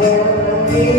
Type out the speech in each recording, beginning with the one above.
ஆண்டவரே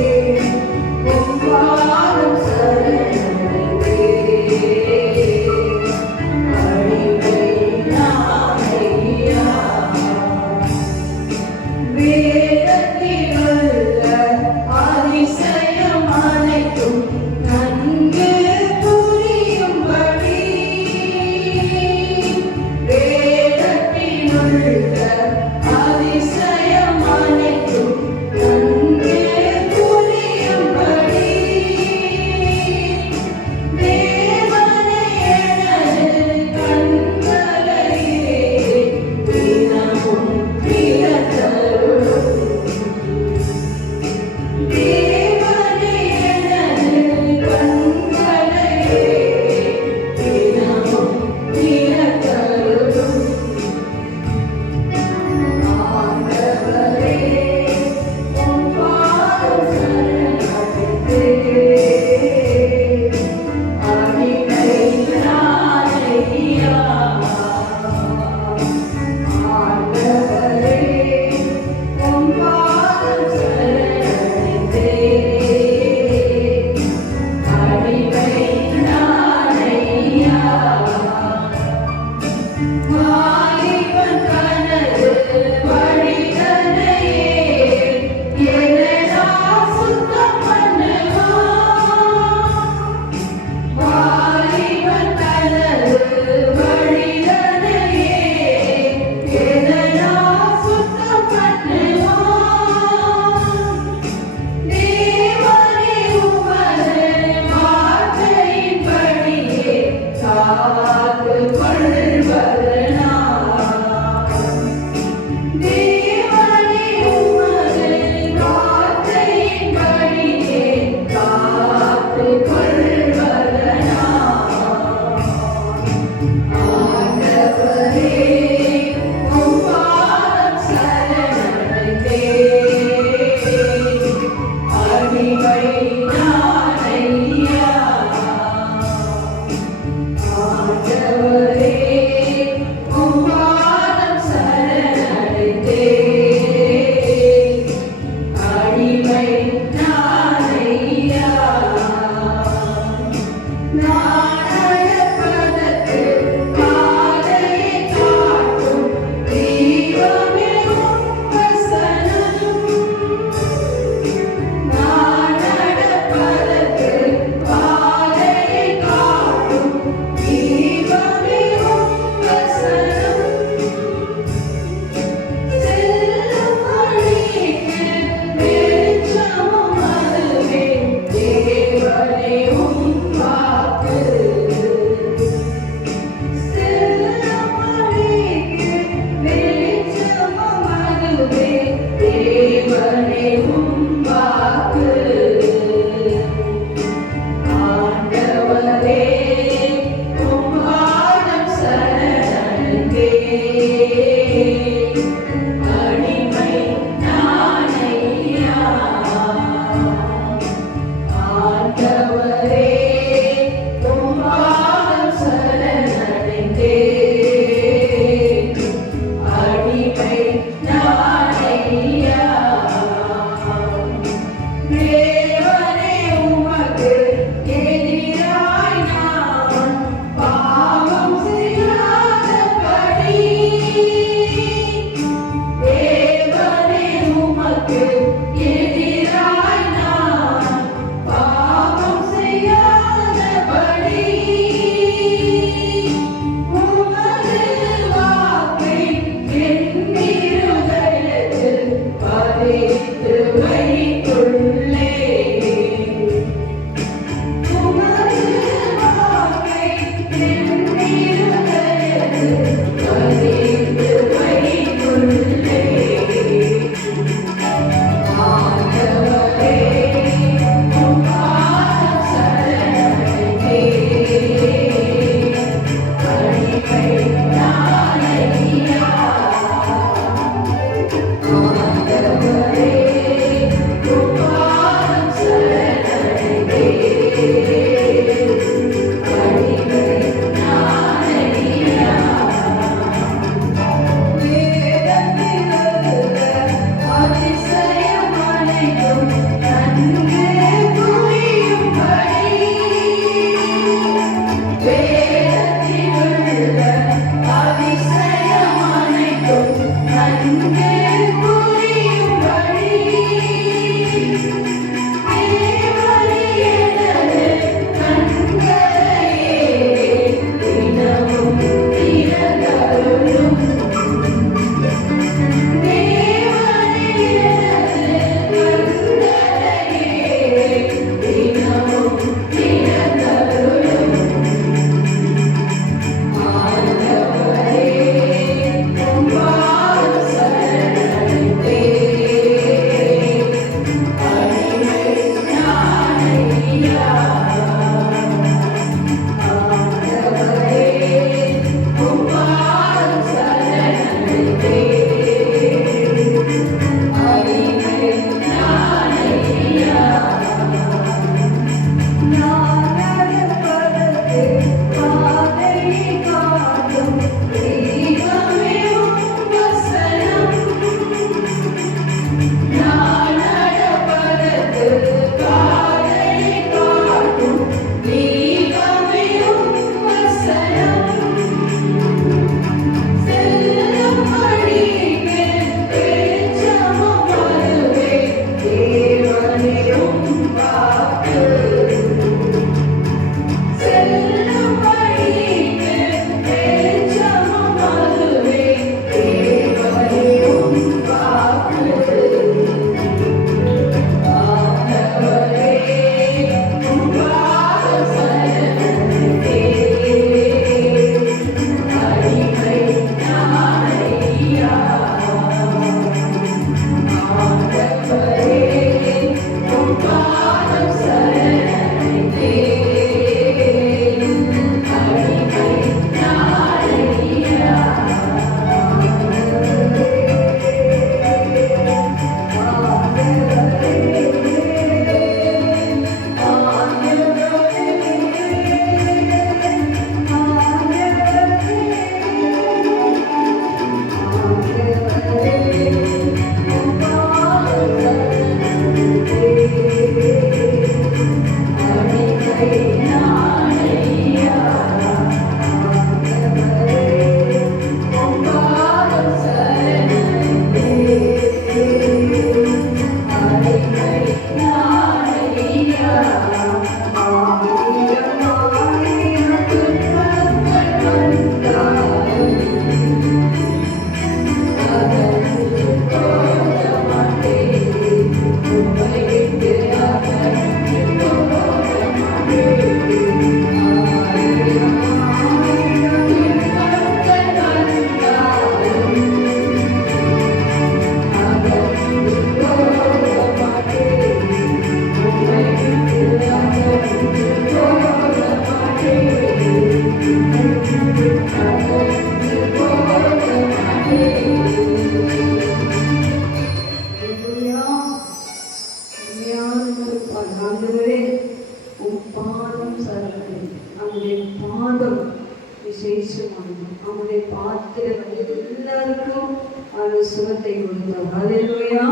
கொடுத்தார். ஹல்லேலூயா.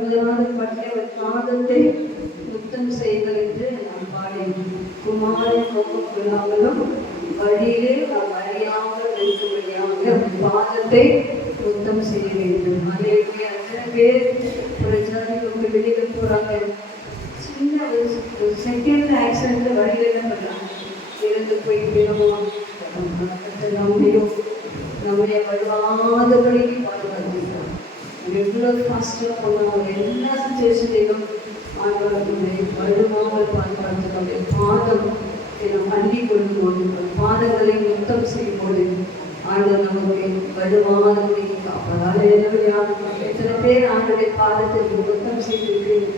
முதலாவது பற்றிய பாதத்தை முத்தம் செய்தல் என்று நாம் பாடினோம். குமாரன் கொல்லாமலும் வழியிலே நாம் அறியாமல் இருக்கும்படியாக பாதத்தை முத்தம் செய்ய வேண்டும். ஹல்லேலூயா. சில பேர் ஒரு ஜாதிக்கு வெளியில் போகிறாங்க, சின்ன ஒரு செகண்ட் ஆக்சிடென்ட்ல வழியில என்ன பண்ணுறாங்க, இறந்து போய்க்கிறோம். நம்மையும் நம்முடைய வழுவாதபடிக்கு பாதுகாத்துக்கிறோம். எவ்வளோ ஃபாஸ்ட்டாக போனோம், எல்லா சுச்சுவேஷன்லையும் ஆண்டவர்களுடைய வழுவாமல் பாதுகாத்துக்களுடைய பாதம் நாம் அள்ளி கொள்ளும்போது, பாதங்களை முத்தம் செய்யும்போது ஆண்டவர் நமக்கு வழுவாதபடிக்கு காப்பார். எத்தனை பேர் ஆண்டவருடைய பாதத்திற்கு முத்தம் செய்திருக்கிறீர்கள்?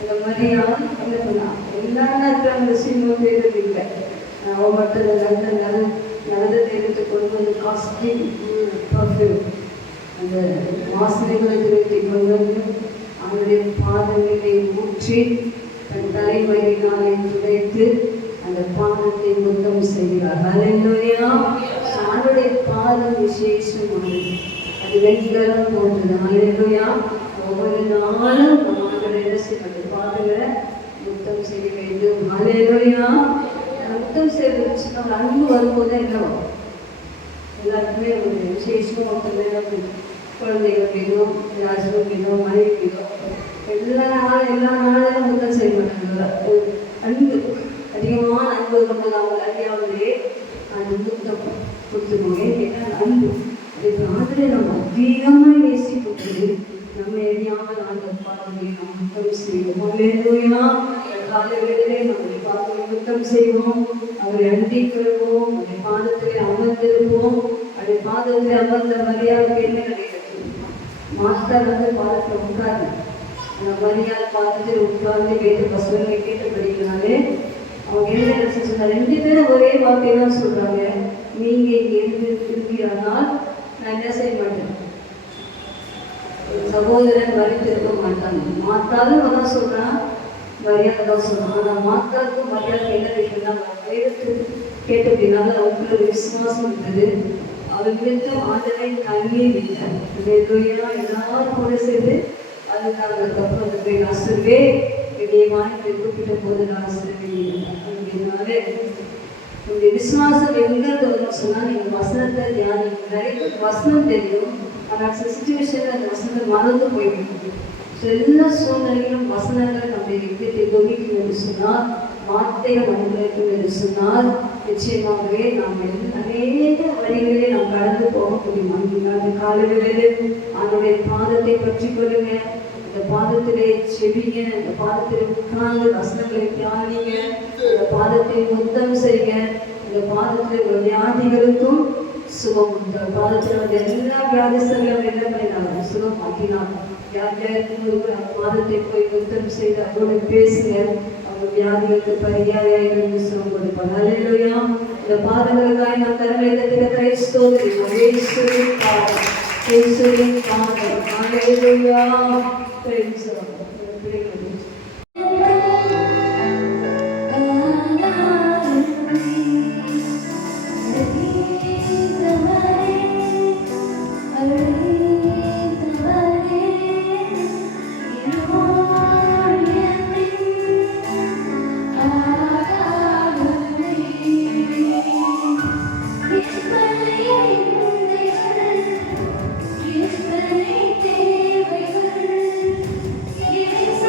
இந்த மாதிரியான என்ன பண்ணலாம், எல்லா நேரத்தில் சினிமா பேருக்கு இல்லை. அவன் மட்டும் நல்லதை எடுத்து கொண்டு வந்து காஸ்ட்லி பர்ஃப்யூம் அந்த வாசனைகளை திருத்தி கொண்டு வந்து அவனுடைய பாதங்களை ஊற்றி தன் தலைமயிரினாலே துடைத்து அந்த பாதத்தை முத்தம் செய்கிறார். ஹல்லேலூயா. அவனுடைய பாதம் விசேஷமானது, அது வெண்கலம் போன்றது. ஹல்லேலூயா. ஒவ்வொரு நாளும் அந்த பாதங்களை முத்தம் செய்ய வேண்டும். ஹல்லேலூயா. முத்தம் செய்வது நம்ம அன்பு வரும்போது என்ன வரும், எல்லாருக்குமே ஒரு விசேஷமாக ஒருத்தர் குழந்தைகள் வேணும், ஹஸ்பண்ட் வேணும், மனைவி வேணும். எல்லா நாளும் முத்தம் செய்ய மாட்டாங்க. அன்பு அதிகமான அன்பு வரும்போது அவங்க அறியாமலே அந்த முத்தம் கொடுத்துருவோம். ஏன்னா அன்பு ஆண்டு நம்ம அதிகமாக நேசிப்பது நம்ம எரியாமல் ஆண்டு பாதங்களை நாம் முத்தம் செய்வோம். ஹல்லேலூயா. காலையிலே நம்முடைய பாதங்களை முத்தம் செய்வோம், அவரை அண்டிக்கிறோம், அவருடைய பாதத்திலே அமர்ந்திருப்போம். அவருடைய பாதத்திலே அமர்ந்த மரியாதைக்கு என்ன கிடையாது, மாஸ்டர் வந்து பாதத்தில் உட்கார்ந்து அந்த மரியாதை பாதத்தில் உட்கார்ந்து கேட்டு பசங்களை கேட்டபடினாலே அவங்க என்ன சொன்னாங்க, 2 பேரும் ஒரே வார்த்தை தான் சொல்றாங்க, நீங்க இங்கே இருந்து இருக்கிறானால் நான் என்ன செய்ய மாட்டேன், சகோதரன் மறித்திருக்க மாட்டாங்க. மாத்தாலும் அதான் சொல்றான், மரியாதை தான் சொல்றான். ஆனால் மாத்தாவுக்கும் மரியாதை என்ன இருக்குன்னா, வேதத்துக்கு கேட்டபடினால அவங்களுக்கு விசுவாசம் இருந்தது. அவர்களுக்கு ஆண்டரை கண்ணீர் இல்லை. எல்லாரும் கூட சேர்ந்து அதுக்காக அதுக்கப்புறம் அந்த பேர் ஆசிரியவே இடையமான குறிப்பிட்ட போது நான் ஆசிரியர் அப்படின்னாலே உங்களுடைய விசுவாசம் எங்கிறது வரும்னு சொன்னால் நீங்கள் வசனத்தை தியானிங்க. நிறைய வசனம் தெரியும், ஆனால் சுச்சுவேஷனில் அந்த வசனத்தை மறந்து போயிடும். எல்லா சூழ்நிலையிலும் வசனங்கள் நம்முடைய வித்தியத்தை தொகுக்கும் என்று சொன்னால், வார்த்தைகள் அனுபவிக்கும் என்று சொன்னால், நிச்சயமாகவே நாம் அநேக வழிகளே நாம் கடந்து போக முடியும். அந்த காலையிலே அவனுடைய பாதத்தை பற்றி கொள்ளுங்க, இந்த பாதத்திலே செவிங்க, இந்த பாதத்திலே உட்கார்ந்து வசனங்களை தியானிங்க, இந்த பாதத்தை முத்தம் செய்ய, இந்த பாதத்தில் ஒரு வியாதிகளுக்கும் சுகம் உண்டு. பாதத்தில் எல்லா வியாதிசங்களும் என்ன பண்ணினாலும் சுகம் ஆக்கினார். பாதத்தை போய் முத்தம் செய்து அவரோடு பேசுங்க, அவங்க வியாதிகளுக்கு பரிகாரம் சுகம் கொடுப்பாங்க. ஹல்லேலூயா. இந்த பாதங்களுக்காக நாம் கரங்களை கிறிஸ்தோவின் பாதம், கிறிஸ்துவின் பாதம். ஹல்லேலூயா. Praise the Lord. Yes,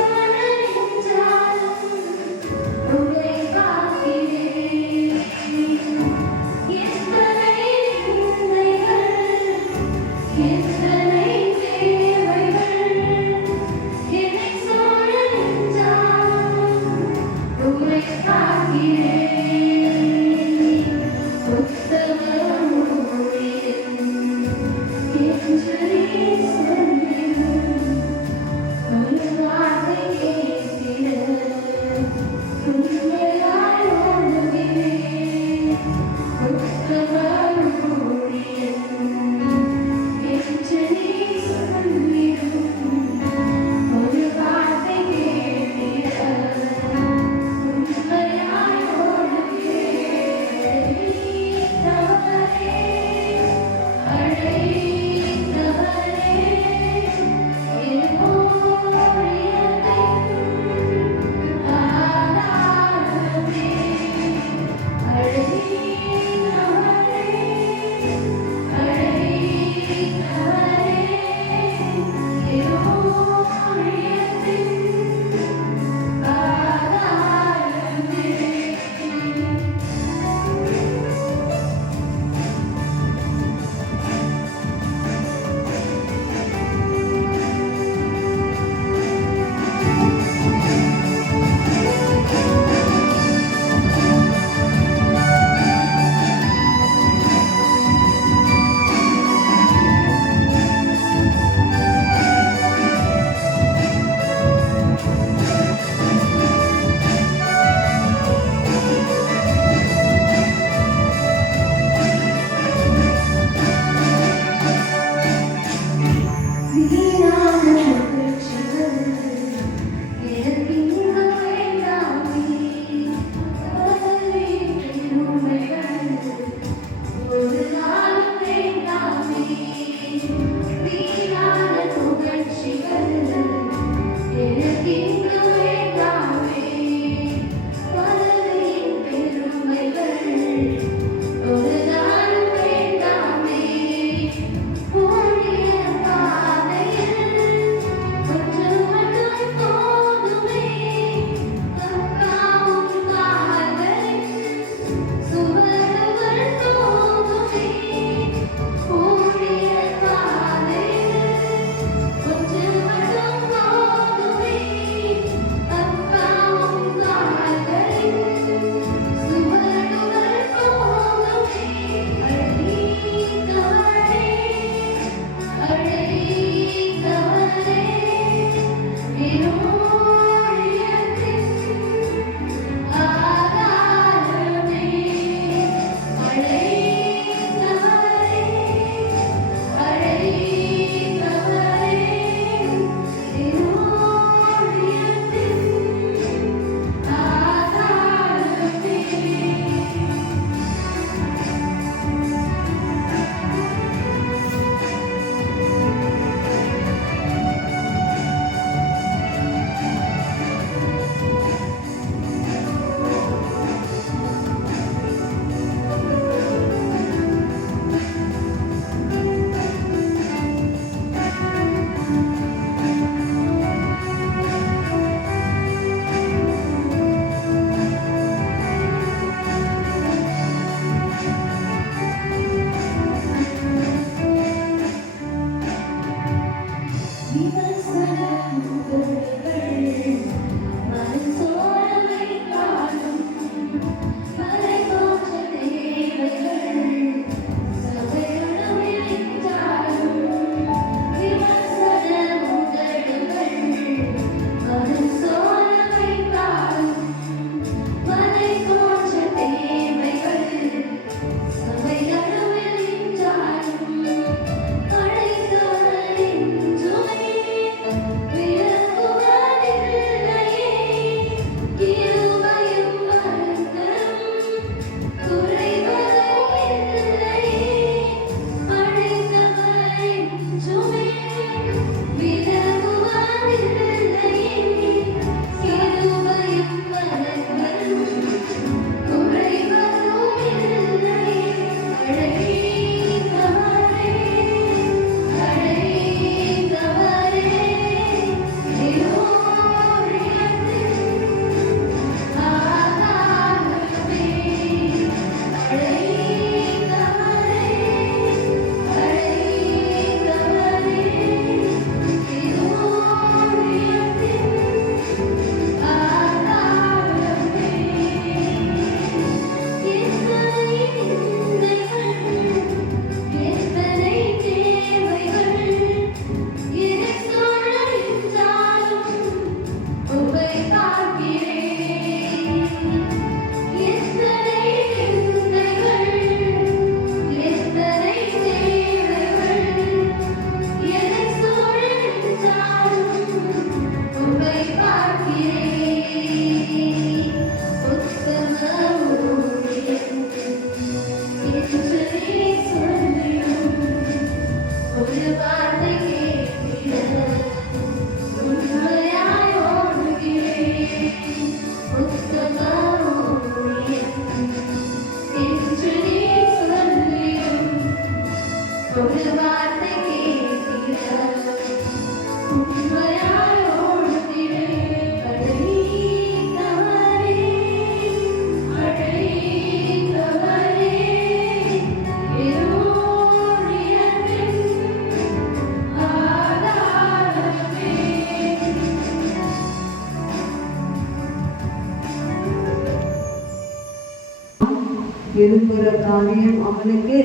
விரும்புகிற காரியம் அவனுக்கு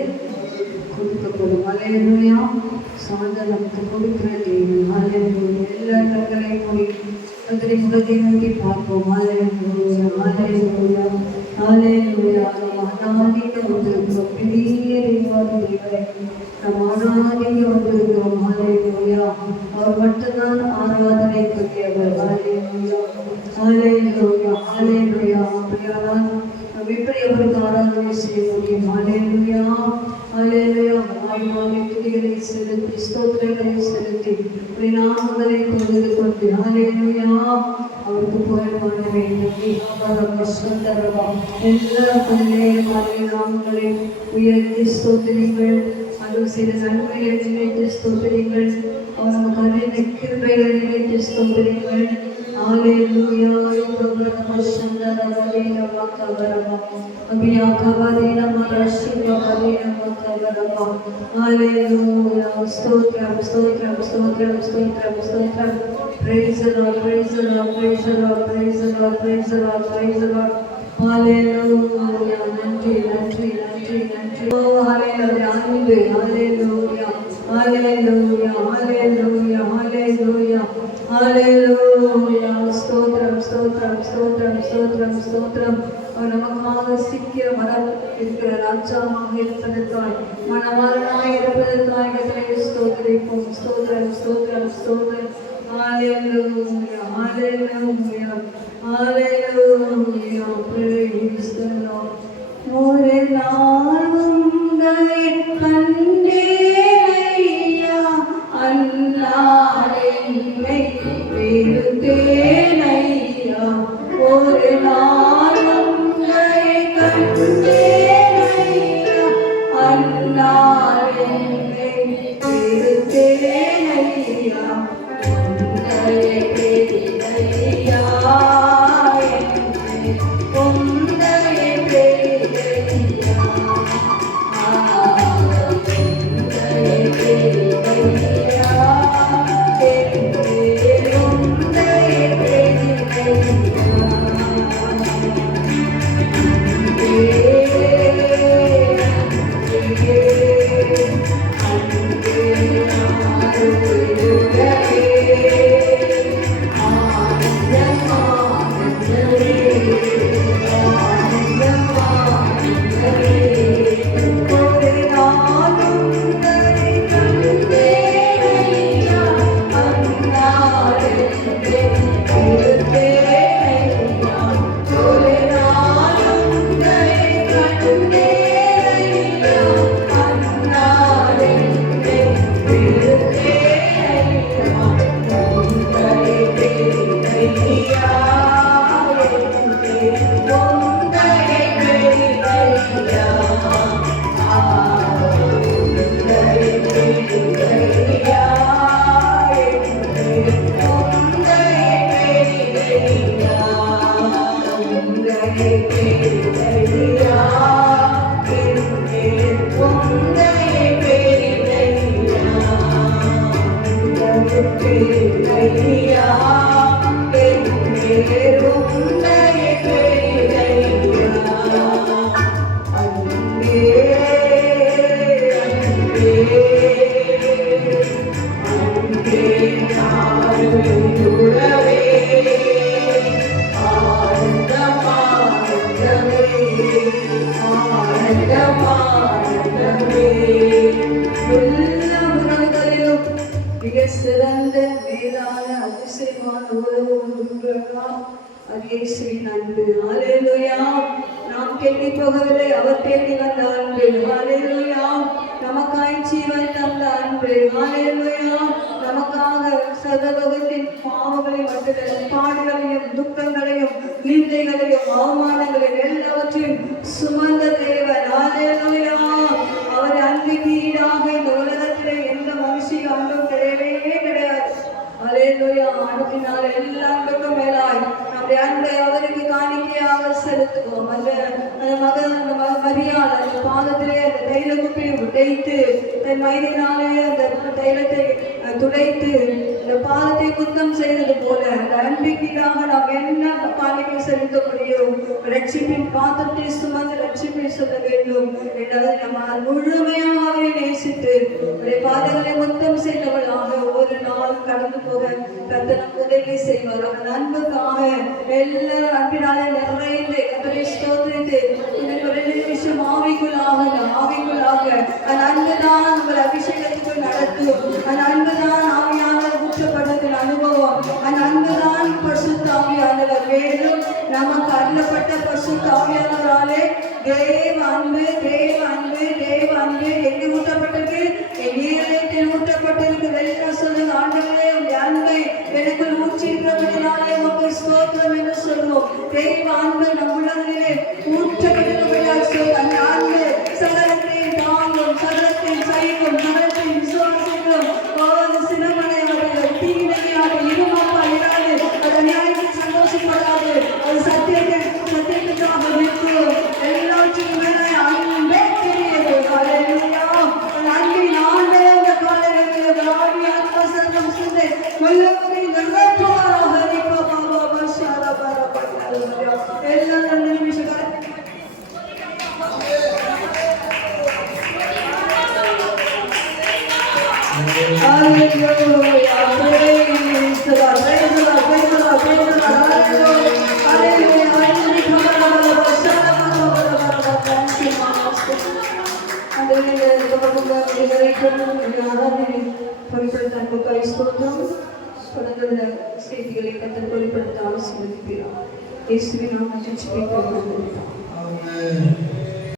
கொடுக்கப்படும். அல்லேலூயா. சார்ந்த நமக்கு கொடுக்கிற தேவன். அல்லேலூயா. எல்லா கண்களை மூடி கர்த்தரை முகத்தை நோக்கி பார்ப்போம். அல்லேலூயா, அல்லேலூயா, அல்லேலூயா. நாம் ஆராதிக்க வந்திருக்கிறோம் பெரிய தேவனை நாம் ஆராதிக்க வந்திருக்கிறோம். அல்லேலூயா. அவர் மட்டும்தான் ஆராதனைக்குரியவர். அல்லேலூயா, அல்லேலூயா, அல்லேலூயா. அப்படியானால் நாம் எப்படி அவருக்கு ஆராதனை செய்ய முடியும்? அல்லேலூயா, அல்லேலூயா. வாய்வாய் துதிகளை செலுத்தி ஸ்தோத்திரங்களை செலுத்தி நாமங்களை தொழுது கொண்டு அல்லேலூயா அவருக்கு புகழ் பண்ண வேண்டும். எல்லா பதினேழு நாமங்களை உயர்த்தி ஸ்தோத்திரிங்கள். அது சில நன்மைகளை நினைத்து ஸ்தோத்திரிங்கள். அவர் நமக்கு அறிந்த கிருபைகளை நினைத்து ஸ்தோத்திரிங்கள். Hallelujah. Stotram, stotram, stotram, stotram, stotram. Praise the Lord, praise the Lord, praise the Lord, praise the Lord, praise the Lord, praise the Lord. Hallelujah. நன்றி, நன்றி, நன்றி, நன்றி. Oh, hallelujah. Hallelujah. Hallelujah. Hallelujah. Hallelujah. Hallelujah. ஸ்தோத்திரம், ஸ்தோத்திரம், ஸ்தோத்திரம், ஸ்தோத்திரம், ஸ்தோத்திரம். அவர் நமக்காக சீக்கிரம் வர இருக்கிற ராஜாவாக இருப்பதற்காய் மனமாறனாய் இருப்பதற்காய் கர்த்தரை ஸ்தோத்திரிப்போம். ஸ்தோத்திரம், ஸ்தோத்திரம், ஸ்தோத்திரம். Hallelujah. Hallelujah. Hallelujah. Praise the Lord. ஒரு நாள் உங்களை கண்டேனையா, அந்நாளை வெறுத்தேனையா. ஒரு நாள் உங்களை கண்டேனையா, அந்நாளை வெறுத்தேனையா. உங்களை தேடினையா, உங்களை தேடினையா. மேலான அதிசயமான உறவு ஒன்றுள்ளதா? அது இயேசுவின் அன்பு. ஹல்லேலூயா. நாம் தேடி போகவில்லை, அவர் தேடி வந்த அன்பு. ஹல்லேலூயா. நமக்காய் ஜீவன் தந்த அன்பு. ஹல்லேலூயா. நமக்காக சர்வலோகத்தின் பாவங்களை மட்டுமல்ல, பாடுகளையும் துக்கங்களையும் நிந்தைகளையும் அவமானங்களையும் எல்லாவற்றையும் சுமந்த தேவன். ஹல்லேலூயா. அவர் அன்பிற்கு ஈடாக இந்த உலகத்திலே எந்த மனுஷிக்கு அன்பும் கிடையவே கிடையாது. ஹல்லேலூயா. அன்பினால் எல்லா அன்புக்கும் மேலாய் நம்முடைய அன்பை அவருக்கு காணிக்கையாக செலுத்துவோம். அந்த மரியாள் அந்த பாதத்திலே அந்த தைல குப்பியை உடைத்து தன் மயிரினாலே அந்த தைலத்தை துடைத்து இந்த பாதத்தை குத்தம் செய்தது போல அந்த அன்பிற்காக நாம் என்ன காணிக்கை செலுத்த முடியும்? ரட்சிப்பின் பாதத்தை சுமந்து ரட்சிப்பை சொல்ல வேண்டும் என்றால் நம்ம முழுமையாக நேசித்து பாதங்களை முத்தம் செய்தவர்களாக ஒவ்வொரு நாளும் கடந்து போக கர்த்தர் நமக்கு உதவி செய்வார். அவன் அன்புக்காக எல்லாரும் அன்பினாலே நிறைந்த கர்த்தரை ஸ்தோத்திரித்து இன்னும் 2 நிமிஷம் ஆவிக்குள்ளாக அந்த அன்புதான் உங்கள் அபிஷேகத்துக்கு நடத்தும். அந்த அன்புதான் ஆவியானவர் ஊற்றப்பட்டதின் அனுபவம். அந்த அன்புதான் பரிசுத்த ஆவியானவர். மேலும் நமக்கு அருளப்பட்ட பரிசுத்த ஆவியானவராலே தேவ அன்பு எங்கு ஊற்றப்பட்டிருக்கு? என் இதயத்தில் ஊற்றப்பட்டிருக்கு. வெளியில சொல்லுங்க, ஆண்டவரே உங்களுடைய அன்பை எனக்குள் ஊற்றிருக்கிறதுனாலே உங்கள் ஸ்தோத்திரம் என்று சொல்லுவோம். தேவ அன்பு நம் உள்ளங்களிலே ஊற்றப்பட்டிருக்கிறது. அந்த அன்பு சகலத்தை தாங்கும், சகலத்தை சகிக்கும், சகலத்தை விசுவாசிக்கும். ஒவ்வொரு சிறுமனையாக தீவினையாக இருமாப்பா இராது. அது நியாயத்தில் சந்தோஷப்படாது. அது சத்தியத்துக்காக நிற்கும். எல்லாவற்றையும் மேலே அன்பே தெரியுது. ஹல்லேலூயா. அந்த அன்பின் ஆண்டவர் இந்த காலங்களில் ஆவி ஆத்மா சர்வம் சிந்தை வல்லவரை நிரப்புவாராக. எல்லா 2 நிமிஷம் செய்திகளை கத்தர் பொருட்படுத்த ஆலோசனை இயேசுவின் நாமத்தில் ஜெபிக்கிறோம்.